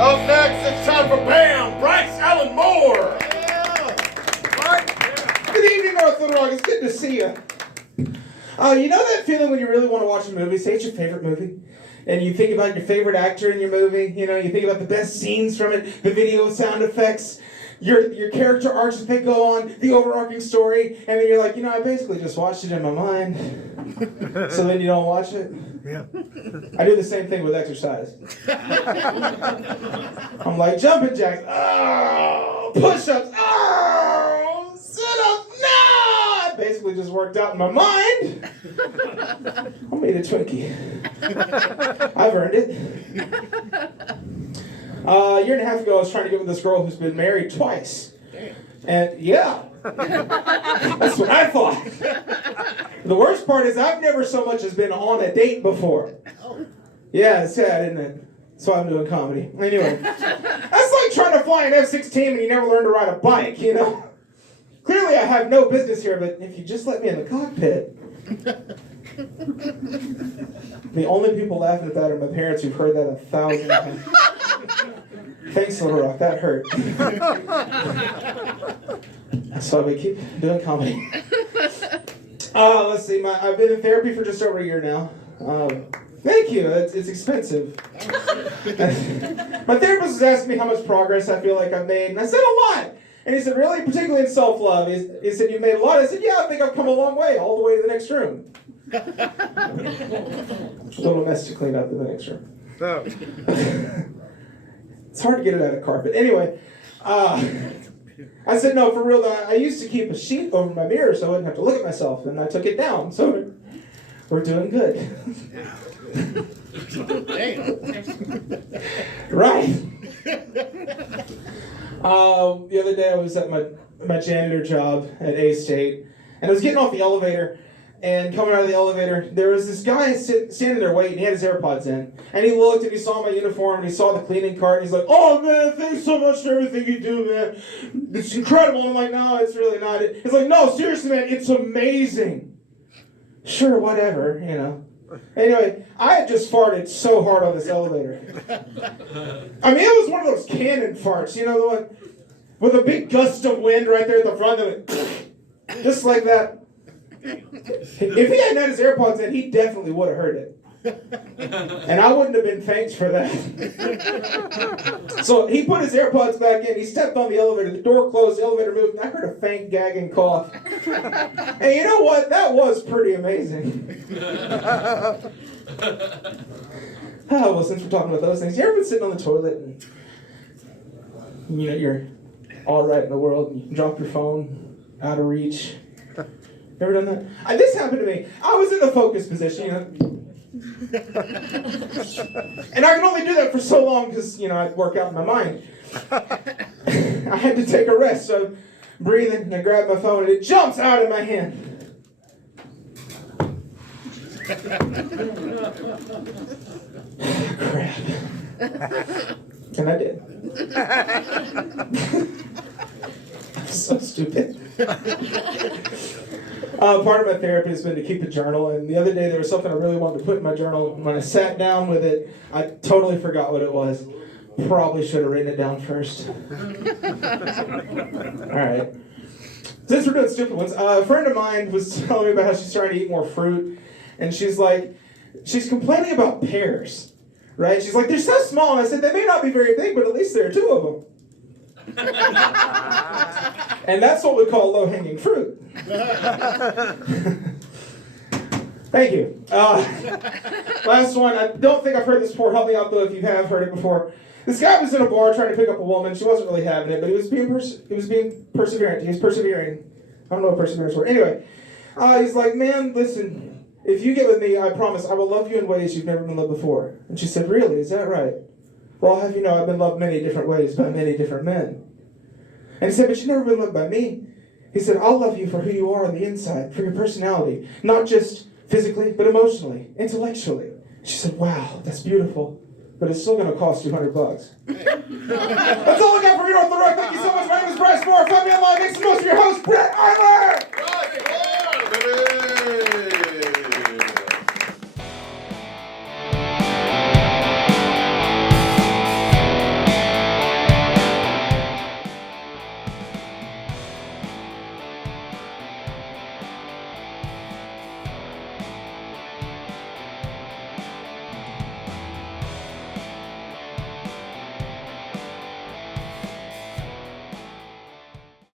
Up next, it's time for BAM! Bryce Allen Moore! Good evening, North Little Rock. It's good to see you. You know that feeling when you really want to watch a movie? Say it's your favorite movie. And you think about your favorite actor in your movie. You know, you think about the best scenes from it, the video sound effects, your character arcs that they go on, the overarching story. And then you're like, you know, I basically just watched it in my mind. So then you don't watch it? Yeah. I do the same thing with exercise. I'm like, jumping jacks. Oh, push-ups. Oh, sit-ups. No! I basically just worked out in my mind. I made a Twinkie. I've earned it. A year and a half ago, I was trying to get with this girl who's been married twice. And yeah, that's what I thought. The worst part is I've never so much as been on a date before. Yeah, it's sad, isn't it? That's why I'm doing comedy. Anyway, that's like trying to fly an F-16 and you never learn to ride a bike, you know? Clearly I have no business here, but if you just let me in the cockpit. The only people laughing at that are my parents who've heard that 1,000 times. Thanks, Little Rock, that hurt. So we keep doing comedy. Let's see, I've been in therapy for just over a year now. Thank you, it's expensive. My therapist was asking me how much progress I feel like I've made, and I said a lot. And he said, really? Particularly in self-love. He said, you've made a lot? I said, yeah, I think I've come a long way, all the way to the next room. A little mess to clean up in the next room. So. It's hard to get it out of carpet. Anyway, I said, no, for real, though, I used to keep a sheet over my mirror so I wouldn't have to look at myself, and I took it down. So we're doing good. Right. The other day I was at my janitor job at A-State, and I was getting off the elevator, and coming out of the elevator, there was this guy standing there waiting. He had his AirPods in, and he looked and he saw my uniform and he saw the cleaning cart, and he's like, "Oh man, thanks so much for everything you do, man. It's incredible." And I'm like, "No, it's really not." He's like, "No, seriously, man, it's amazing." Sure, whatever, you know. Anyway, I had just farted so hard on this elevator. I mean, it was one of those cannon farts, you know, the one with a big gust of wind right there at the front of it, just like that. If he hadn't had his AirPods in, he definitely would have heard it. And I wouldn't have been thanked for that. So he put his AirPods back in, he stepped on the elevator, the door closed, the elevator moved, and I heard a faint gagging cough. And you know what? That was pretty amazing. Well, since we're talking about those things, you ever been sitting on the toilet and you know you're all right in the world and you drop your phone out of reach? You ever done that? This happened to me. I was in the focus position, you know. And I can only do that for so long because, you know, I'd work out in my mind. I had to take a rest, so I'm breathing, and I grab my phone, and it jumps out of my hand. Crap. And I did. I'm so stupid. Part of my therapy has been to keep a journal, and the other day there was something I really wanted to put in my journal. When I sat down with it, I totally forgot what it was. Probably should have written it down first. Alright. Since we're doing stupid ones, a friend of mine was telling me about how she's trying to eat more fruit, and she's complaining about pears, right? She's like, they're so small, and I said, they may not be very big, but at least there are 2 of them. And that's what we call low-hanging fruit. Thank you. Last one. I don't think I've heard this before. Help me out, though, if you have heard it before. This guy was in a bar trying to pick up a woman. She wasn't really having it, but he was being perseverant. He was persevering. I don't know what perseverance were. Anyway, he's like, man, listen, if you get with me, I promise I will love you in ways you've never been loved before. And she said, really? Is that right? Well, I'll have you know I've been loved many different ways by many different men. And he said, but you've never been loved by me. He said, I'll love you for who you are on the inside, for your personality, not just physically, but emotionally, intellectually. She said, wow, that's beautiful, but it's still going to cost you $100. That's all I got for you, North Little Rock. Thank you so much. My name is Bryce Moore. Find me online. Make some notes for your host, Brett Eiler.